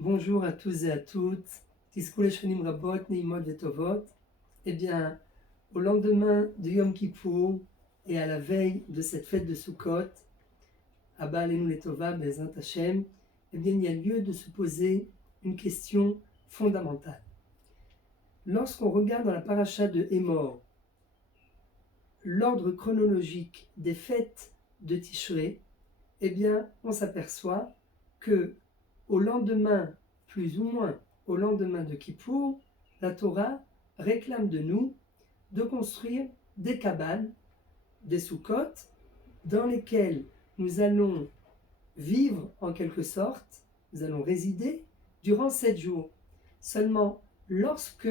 Bonjour à tous et à toutes. Tiskoules Shanim Rabot, Neimot Vetovot. Eh bien, au lendemain de Yom Kippour et à la veille de cette fête de Sukkot, Abba Aleinu Letova, Bezrat Hashem, eh bien, il y a lieu de se poser une question fondamentale. Lorsqu'on regarde dans la paracha de Hémor, l'ordre chronologique des fêtes de Tishré, eh bien, on s'aperçoit que au lendemain, plus ou moins au lendemain de Kippour, la Torah réclame de nous de construire des cabanes, des soukhot, dans lesquelles nous allons vivre en quelque sorte, nous allons résider durant 7 jours. Seulement, lorsque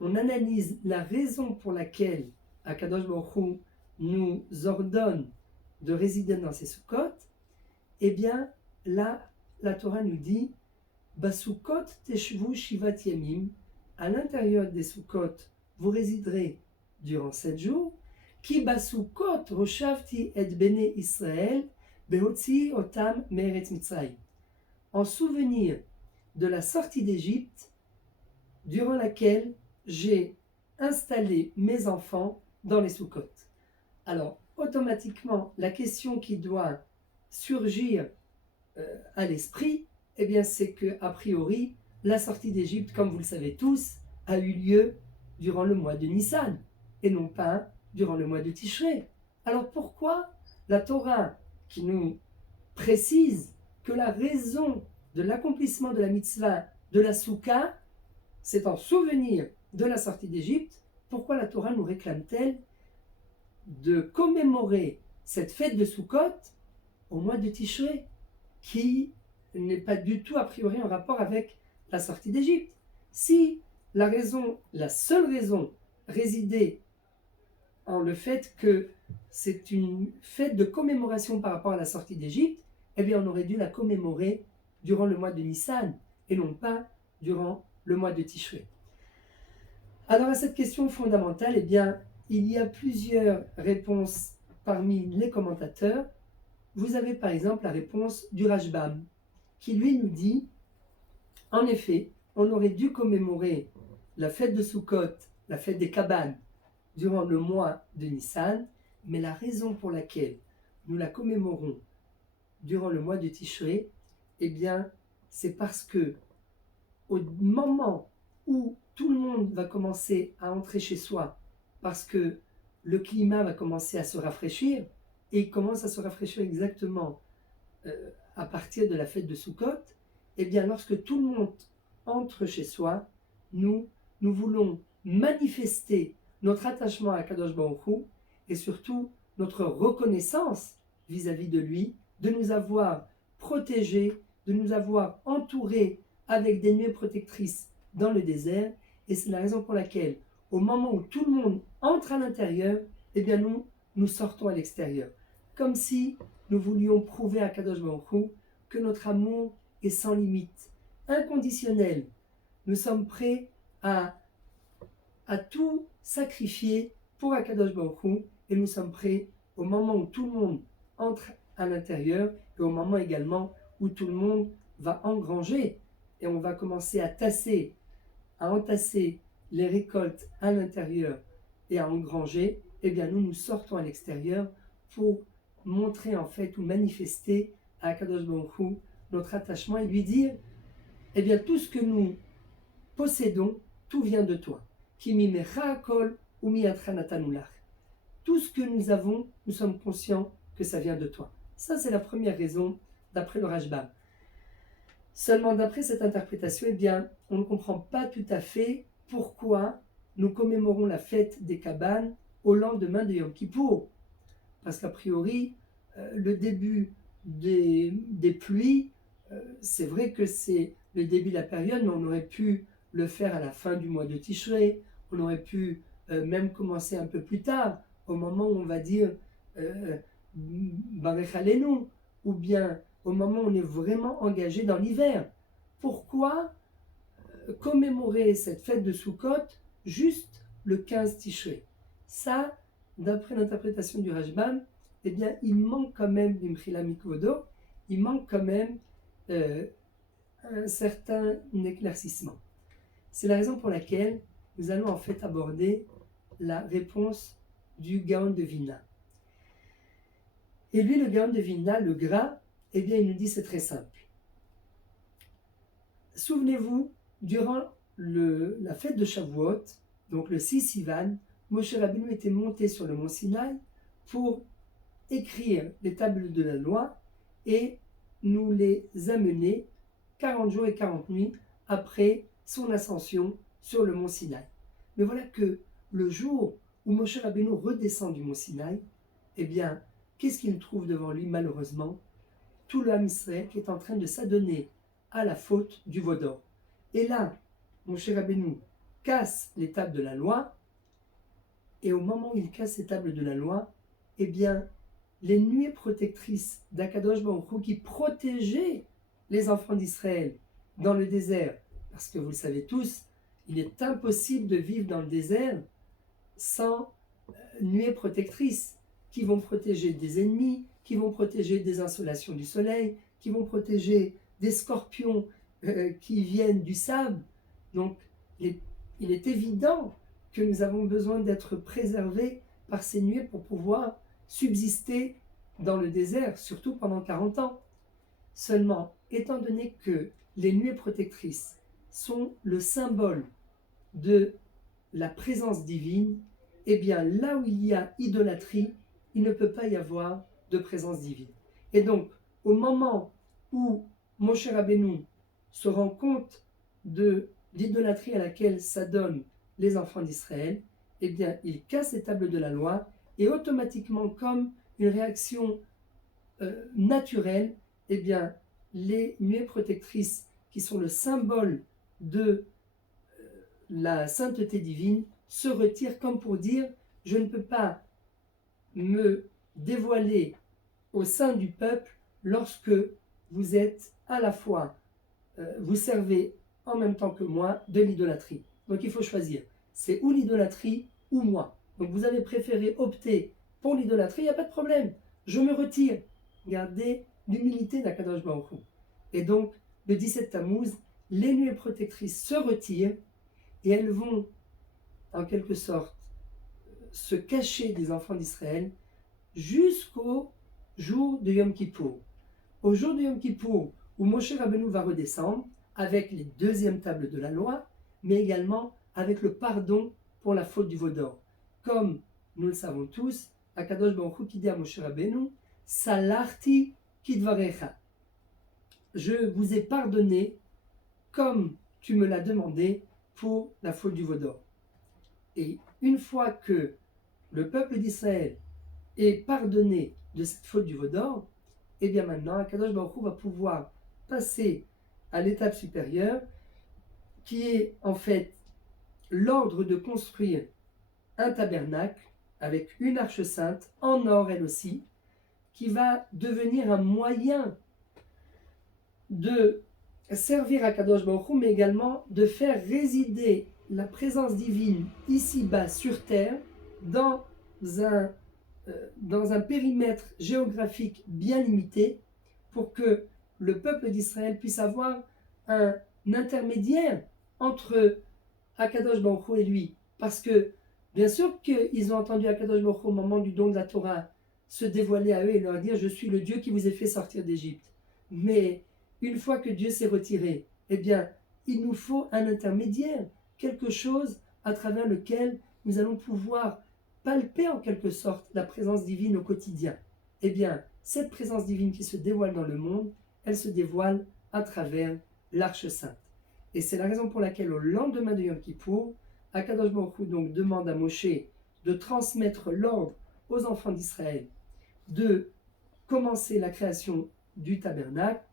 on analyse la raison pour laquelle Akadosh Baruch Hu nous ordonne de résider dans ces soukhot, eh bien, là, la Torah nous dit Basukot teshvu shivat yamim, à l'intérieur des soukot, vous résiderez durant 7 jours. Ki basukot roshavti et bene Israël behotzi otam me'eretz Mitzrayim, en souvenir de la sortie d'Égypte, durant laquelle j'ai installé mes enfants dans les soukot. Alors, automatiquement, la question qui doit surgir à l'esprit, eh bien, c'est que a priori, la sortie d'Égypte, comme vous le savez tous, a eu lieu durant le mois de Nissan et non pas durant le mois de Tishré. Alors pourquoi la Torah, qui nous précise que la raison de l'accomplissement de la mitzvah de la Souka, c'est en souvenir de la sortie d'Égypte, pourquoi la Torah nous réclame-t-elle de commémorer cette fête de Sukkot au mois de Tishré, qui n'est pas du tout a priori en rapport avec la sortie d'Égypte? Si la seule raison résidait en le fait que c'est une fête de commémoration par rapport à la sortie d'Égypte, eh bien on aurait dû la commémorer durant le mois de Nissan et non pas durant le mois de Tishré. Alors à cette question fondamentale, eh bien, il y a plusieurs réponses parmi les commentateurs. Vous avez par exemple la réponse du Rashbam, qui lui nous dit, en effet, on aurait dû commémorer la fête de Sukkot, la fête des cabanes, durant le mois de Nissan, mais la raison pour laquelle nous la commémorons durant le mois de Tishré, eh bien, c'est parce que au moment où tout le monde va commencer à entrer chez soi, parce que le climat va commencer à se rafraîchir, et il commence à se rafraîchir exactement à partir de la fête de Sukkot, eh bien, lorsque tout le monde entre chez soi, nous voulons manifester notre attachement à Kadosh Baruch Hu et surtout notre reconnaissance vis-à-vis de lui, de nous avoir protégés, de nous avoir entourés avec des nuées protectrices dans le désert. Et c'est la raison pour laquelle, au moment où tout le monde entre à l'intérieur, eh bien nous sortons à l'extérieur. Comme si nous voulions prouver à Kadosh Baruch Hu que notre amour est sans limite, inconditionnel. Nous sommes prêts à tout sacrifier pour Akadosh Baruch Hu, et nous sommes prêts au moment où tout le monde entre à l'intérieur et au moment également où tout le monde va engranger et on va commencer à entasser les récoltes à l'intérieur et à engranger. Eh bien nous sortons à l'extérieur pour montrer en fait ou manifester à Akadosh Baruch Hu notre attachement et lui dire, eh bien tout ce que nous possédons, tout vient de toi. Tout ce que nous avons, nous sommes conscients que ça vient de toi. Ça, c'est la première raison d'après le Rashbam. Seulement, d'après cette interprétation, eh bien, on ne comprend pas tout à fait pourquoi nous commémorons la fête des cabanes au lendemain de Yom Kippour. Parce qu'a priori, le début des pluies, c'est vrai que c'est le début de la période, mais on aurait pu le faire à la fin du mois de Tishré, on aurait pu même commencer un peu plus tard, au moment où on va dire Barech Aleinu, ou bien au moment où on est vraiment engagé dans l'hiver. Pourquoi commémorer cette fête de Sukkot juste le 15 Tishré? Ça, d'après l'interprétation du Rashbam, eh bien, il manque quand même du Mchila Mikvodo, il manque quand même un certain éclaircissement. C'est la raison pour laquelle nous allons en fait aborder la réponse du Gaon de Vilna. Et lui, le Gaon de Vilna, le gras, eh bien, il nous dit c'est très simple. Souvenez-vous, durant la fête de Shavuot, donc le 6 Sivan, Moshe Rabbeinu était monté sur le mont Sinaï pour écrire les tables de la loi et nous les amener 40 jours et 40 nuits après son ascension sur le mont Sinaï. Mais voilà que le jour où Moshe Rabbeinu redescend du mont Sinaï, eh bien, qu'est-ce qu'il trouve devant lui malheureusement? Tout le Ham Israël qui est en train de s'adonner à la faute du veau d'or. Et là, Moshe Rabbeinu casse les tables de la loi, et au moment où il casse ces tables de la loi, eh bien, les nuées protectrices d'Akadosh Baruch Hu qui protégeaient les enfants d'Israël dans le désert, parce que vous le savez tous, il est impossible de vivre dans le désert sans nuées protectrices qui vont protéger des ennemis, qui vont protéger des insolations du soleil, qui vont protéger des scorpions qui viennent du sable. Donc, il est évident que nous avons besoin d'être préservés par ces nuées pour pouvoir subsister dans le désert, surtout pendant 40 ans. Seulement, étant donné que les nuées protectrices sont le symbole de la présence divine, eh bien là où il y a idolâtrie, il ne peut pas y avoir de présence divine. Et donc, au moment où Moshe Rabbeinu se rend compte de l'idolâtrie à laquelle s'adonnent les enfants d'Israël, eh bien, il casse les tables de la loi et automatiquement, comme une réaction naturelle, eh bien, les nuées protectrices qui sont le symbole de la sainteté divine se retirent comme pour dire « je ne peux pas me dévoiler au sein du peuple lorsque vous êtes à la fois, vous servez en même temps que moi de l'idolâtrie. » Donc il faut choisir, c'est ou l'idolâtrie ou moi. Donc vous avez préféré opter pour l'idolâtrie, il n'y a pas de problème, je me retire. Gardez l'humilité d'Akadosh Baruch Hu. Et donc, le 17 Tammuz, les nuées protectrices se retirent et elles vont, en quelque sorte, se cacher des enfants d'Israël jusqu'au jour de Yom Kippour. Au jour de Yom Kippour, où Moshe Rabbeinu va redescendre avec les deuxièmes tables de la loi, mais également avec le pardon pour la faute du veau d'or. Comme nous le savons tous, Akadosh Baruch Hu qui dit à Moshe Rabbeinu, Salarti kidvarecha. Je vous ai pardonné comme tu me l'as demandé pour la faute du veau d'or. Et une fois que le peuple d'Israël est pardonné de cette faute du veau d'or, et bien maintenant, Akadosh Baruch Hu va pouvoir passer à l'étape supérieure, qui est en fait l'ordre de construire un tabernacle avec une arche sainte, en or elle aussi, qui va devenir un moyen de servir à Kadosh Baruch Hu, mais également de faire résider la présence divine ici-bas sur terre dans un périmètre géographique bien limité pour que le peuple d'Israël puisse avoir un intermédiaire entre Akadosh Baruch Hu et lui. Parce que, bien sûr qu'ils ont entendu Akadosh Baruch Hu au moment du don de la Torah se dévoiler à eux et leur dire « Je suis le Dieu qui vous ai fait sortir d'Égypte ». Mais une fois que Dieu s'est retiré, eh bien, il nous faut un intermédiaire, quelque chose à travers lequel nous allons pouvoir palper en quelque sorte la présence divine au quotidien. Eh bien, cette présence divine qui se dévoile dans le monde, elle se dévoile à travers l'Arche Sainte. Et c'est la raison pour laquelle au lendemain de Yom Kippour, Akadosh Baruch Hu donc demande à Moshe de transmettre l'ordre aux enfants d'Israël de commencer la création du tabernacle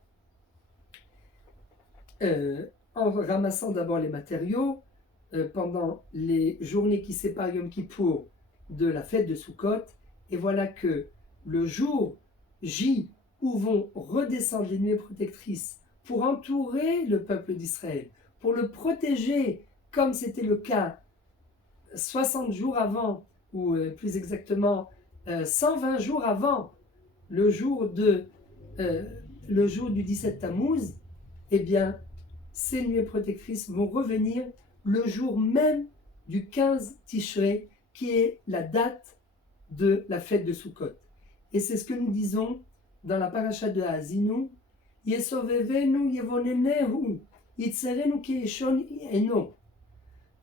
en ramassant d'abord les matériaux pendant les journées qui séparent Yom Kippour de la fête de Sukkot. Et voilà que le jour J où vont redescendre les nuées protectrices pour entourer le peuple d'Israël, pour le protéger, comme c'était le cas 60 jours avant, ou plus exactement 120 jours avant le jour du 17 Tammuz, eh bien, ces nuées protectrices vont revenir le jour même du 15 Tishrei, qui est la date de la fête de Sukkot. Et c'est ce que nous disons dans la paracha de Haazinu, Yesovevenu yevonenehu, yitzerenu keishon eno.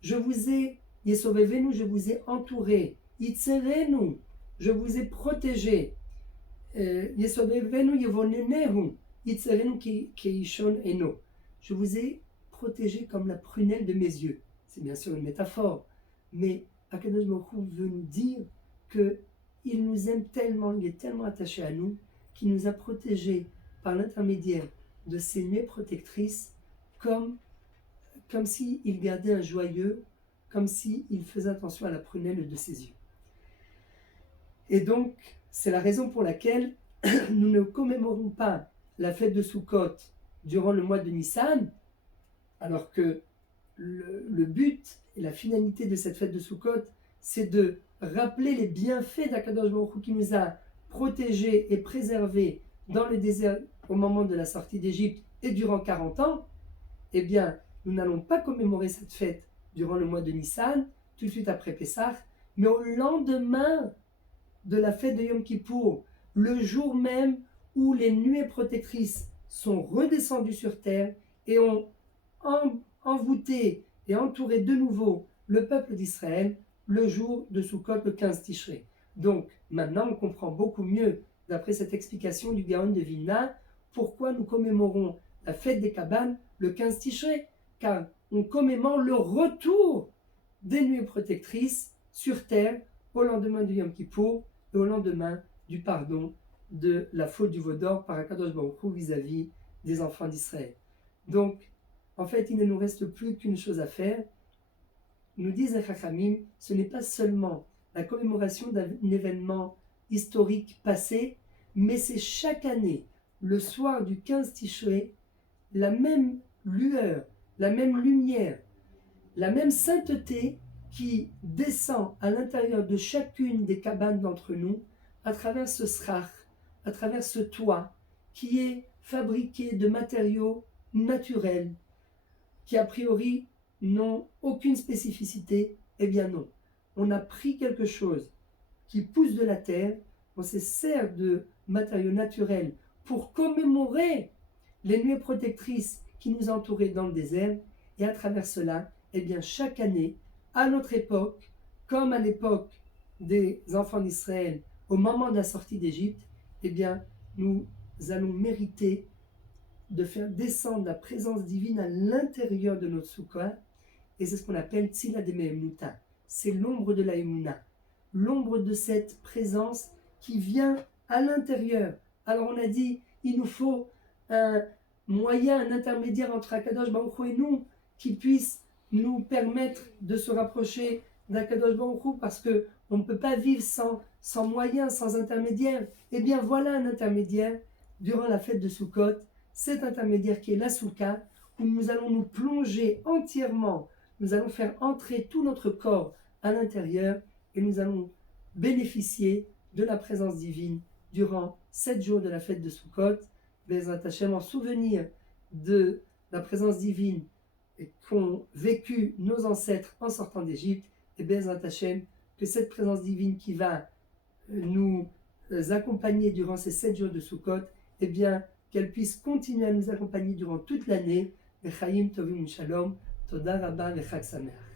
Je vous ai, Yesovevenu, je vous ai entouré, yitzerenu, je vous ai protégé, Yesovevenu yevonenehu, yitzerenu keishon eno. Je vous ai protégé comme la prunelle de mes yeux. C'est bien sûr une métaphore, mais Akadosh Baruch Hu veut nous dire qu'il nous aime tellement, il est tellement attaché à nous, qu'il nous a protégés par l'intermédiaire de ces nuées protectrices, comme s'il gardait un joyeux, comme s'il faisait attention à la prunelle de ses yeux. Et donc, c'est la raison pour laquelle nous ne commémorons pas la fête de Sukkot durant le mois de Nissan, alors que le but et la finalité de cette fête de Sukkot, c'est de rappeler les bienfaits d'Akadosh Baruch Hu qui nous a protégés et préservés dans le désert au moment de la sortie d'Égypte et durant 40 ans. Eh bien, nous n'allons pas commémorer cette fête durant le mois de Nissan, tout de suite après Pessah, mais au lendemain de la fête de Yom Kippour, le jour même où les nuées protectrices sont redescendues sur terre et ont envoûté et entouré de nouveau le peuple d'Israël le jour de Sukkot, le 15 Tishrei. Donc, maintenant, on comprend beaucoup mieux, d'après cette explication du Gaon de Vilna, pourquoi nous commémorons la fête des cabanes le 15 Tishrei, car on commémore le retour des nuées protectrices sur terre au lendemain du Yom Kippour et au lendemain du pardon de la faute du veau d'or par Akadosh Baruch Hu vis-à-vis des enfants d'Israël. Donc, en fait, il ne nous reste plus qu'une chose à faire. Nous disent les Chachamim, ce n'est pas seulement la commémoration d'un événement historique passé, mais c'est chaque année, le soir du 15 Tishrei, la même lueur, la même lumière, la même sainteté qui descend à l'intérieur de chacune des cabanes d'entre nous à travers ce srach, à travers ce toit qui est fabriqué de matériaux naturels qui a priori n'ont aucune spécificité. Eh bien non, on a pris quelque chose qui pousse de la terre, on se sert de matériaux naturels pour commémorer les nuées protectrices qui nous entouraient dans le désert, et à travers cela, eh bien chaque année, à notre époque, comme à l'époque des enfants d'Israël, au moment de la sortie d'Égypte, eh bien nous allons mériter de faire descendre la présence divine à l'intérieur de notre soukha, et c'est ce qu'on appelle Tzila de Me'emuta. C'est l'ombre de la Emouna, l'ombre de cette présence qui vient à l'intérieur. Alors on a dit, il nous faut un moyen, un intermédiaire entre Akadosh Baruch Hu et nous, qui puisse nous permettre de se rapprocher d'Akadosh Baruch Hu, parce qu'on ne peut pas vivre sans moyen, sans intermédiaire. Eh bien voilà un intermédiaire durant la fête de Sukkot, cet intermédiaire qui est la Soukha, où nous allons nous plonger entièrement, nous allons faire entrer tout notre corps à l'intérieur et nous allons bénéficier de la présence divine durant 7 jours de la fête de Sukkot, Bezrat Hashem, en souvenir de la présence divine qu'ont vécu nos ancêtres en sortant d'Égypte, et Bezrat Hashem, que cette présence divine qui va nous accompagner durant ces 7 jours de Sukkot, eh bien, qu'elle puisse continuer à nous accompagner durant toute l'année. V'chaim tovim shalom, toda rabba v'chag sameach.